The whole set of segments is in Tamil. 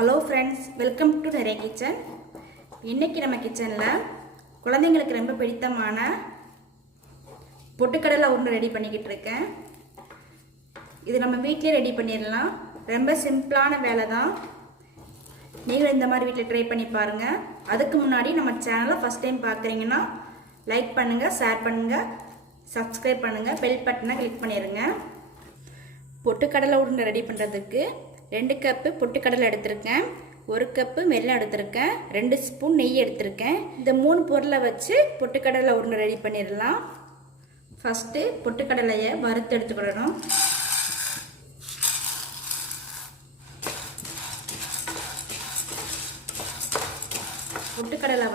ஹலோ ஃப்ரெண்ட்ஸ், வெல்கம் டு நிறைய கிச்சன். இன்றைக்கி நம்ம கிச்சனில் குழந்தைங்களுக்கு ரொம்ப பிடித்தமான பொட்டுக்கடலை உருண்டை ரெடி பண்ணிக்கிட்டு இருக்கேன். இது நம்ம வீட்டிலே ரெடி பண்ணிடலாம். ரொம்ப சிம்பிளான வேலை தான். நீங்களும் இந்த மாதிரி வீட்டில் ட்ரை பண்ணி பாருங்கள். அதுக்கு முன்னாடி நம்ம சேனலை ஃபஸ்ட் டைம் பார்க்குறீங்கன்னா லைக் பண்ணுங்கள், ஷேர் பண்ணுங்கள், சப்ஸ்கிரைப் பண்ணுங்கள், பெல் பட்டனை கிளிக் பண்ணிடுங்க. பொட்டுக்கடலை உருண்டை ரெடி பண்ணுறதுக்கு 2 கப்பு பொட்டுக்கடலை எடுத்திருக்கேன், 1 கப்பு வெல்லம் எடுத்திருக்கேன், 2 ஸ்பூன் நெய் எடுத்திருக்கேன். இந்த 3 பொருளை வச்சு பொட்டுக்கடலை உருண்டை ரெடி பண்ணிடலாம். ஃபஸ்ட்டு பொட்டுக்கடலையை வறுத்து எடுத்துக்கிடணும். பொட்டுக்கடலை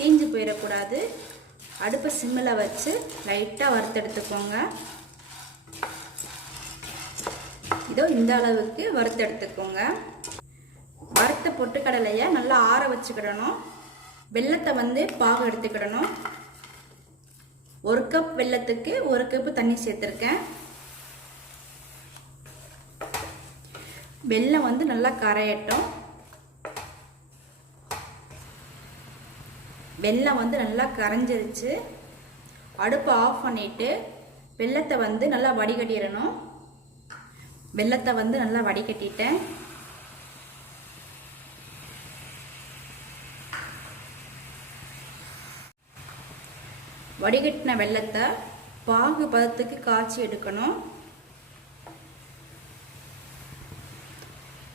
தீஞ்சு போயிடக்கூடாது. அடுப்பை சிம்மில் வச்சு லைட்டாக வறுத்து எடுத்துக்கோங்க. இதோ இந்த அளவுக்கு வறுத்து எடுத்துக்கோங்க. வறுத்த பொட்டுக்கடலையை நல்லா ஆற வச்சுக்கிடணும். வெல்லத்தை பாகு எடுத்துக்கிடணும். 1 கப் வெல்லத்துக்கு 1 கப்பு தண்ணி சேர்த்துருக்கேன். வெல்லம் நல்லா கரையட்டும். வெல்லம் நல்லா கரைஞ்சிருச்சு. அடுப்பை ஆஃப் பண்ணிட்டு வெல்லத்தை நல்லா வடிகட்டிடணும். வெல்லத்தை நல்லா வடிகட்டிட்டேன். வடிகட்டின வெல்லத்தை பாகு பதத்துக்கு காய்ச்சி எடுக்கணும்.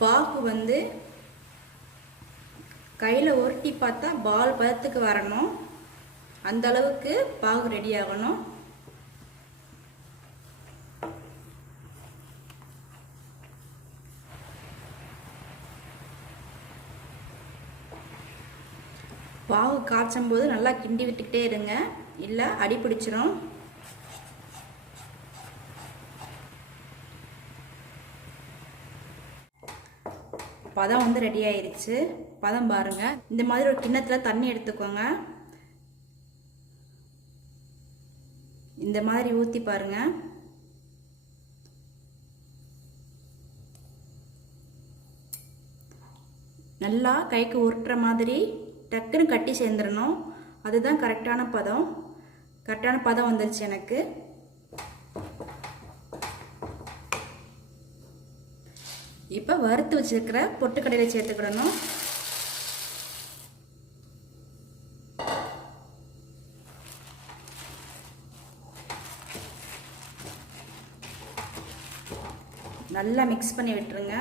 பாகு கையில் உருட்டி பார்த்தா பால் பதத்துக்கு வரணும். அந்த அளவுக்கு பாகு ரெடி ஆகணும். பாகு காய்ச்சும் போது நல்லா கிண்டி விட்டுக்கிட்டே இருங்க, இல்லை அடி பிடிச்சிரும். பதம் ரெடி ஆயிருச்சு. பதம் பாருங்க. இந்த மாதிரி ஒரு கிண்ணத்தில் தண்ணி எடுத்துக்கோங்க. இந்த மாதிரி ஊற்றி பாருங்க. நல்லா கைக்கு உருட்டுற மாதிரி டக்குன்னு கட்டி சேர்ந்துடணும். அதுதான் கரெக்டான பதம். கரெக்டான பதம் வந்துருச்சு எனக்கு. இப்போ வறுத்து வச்சிருக்கிற பொட்டுக்கடலை சேர்த்துக்கிடணும். நல்லா மிக்ஸ் பண்ணி விட்டுருங்க.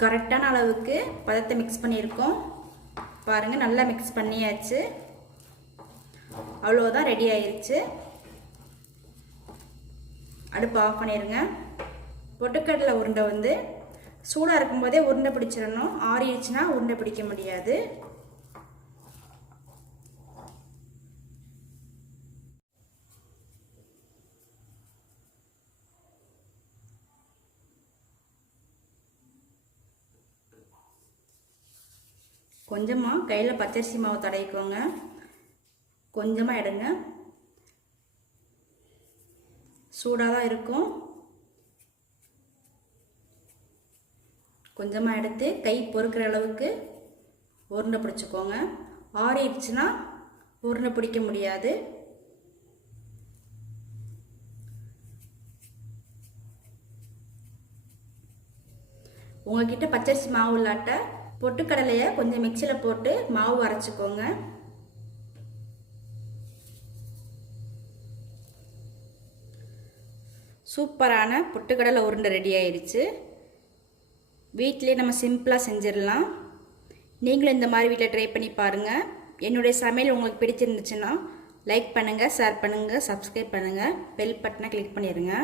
கரெக்டான அளவுக்கு பதத்தை மிக்ஸ் பண்ணியிருக்கோம். பாருங்கள், நல்லா மிக்ஸ் பண்ணியாச்சு. அவ்வளோதான், ரெடி ஆயிடுச்சு. அடுப்பு ஆஃப் பண்ணிடுங்க. பொட்டுக்கடலை உருண்டை சூடாக இருக்கும்போதே உருண்டை பிடிச்சிடணும். ஆறிடுச்சுன்னா உருண்டை பிடிக்க முடியாது. கொஞ்சமாக கையில் பச்சரிசி மாவு தடவிக்கோங்க. கொஞ்சமாக எடுங்க. சூடாக தான் இருக்கும். கொஞ்சமாக எடுத்து கை பொறுக்கிற அளவுக்கு உருண்டை பிடிச்சிக்கோங்க. ஆறிடுச்சுன்னா உருண்டை பிடிக்க முடியாது. உங்ககிட்ட பச்சரிசி மாவு இல்லாட்ட பொட்டுக்கடலையை கொஞ்சம் மிக்சியில் போட்டு மாவு அரைச்சிக்கோங்க. சூப்பரான பொட்டுக்கடலை உருண்டை ரெடி ஆயிடுச்சு. வீட்டிலே நம்ம சிம்பிளாக செஞ்சிடலாம். நீங்களும் இந்த மாதிரி வீட்டில் ட்ரை பண்ணி பாருங்கள். என்னுடைய சமையல் உங்களுக்கு பிடிச்சிருந்துச்சுன்னா லைக் பண்ணுங்கள், ஷேர் பண்ணுங்கள், சப்ஸ்கிரைப் பண்ணுங்கள், பெல் பட்டனை கிளிக் பண்ணிடுங்க.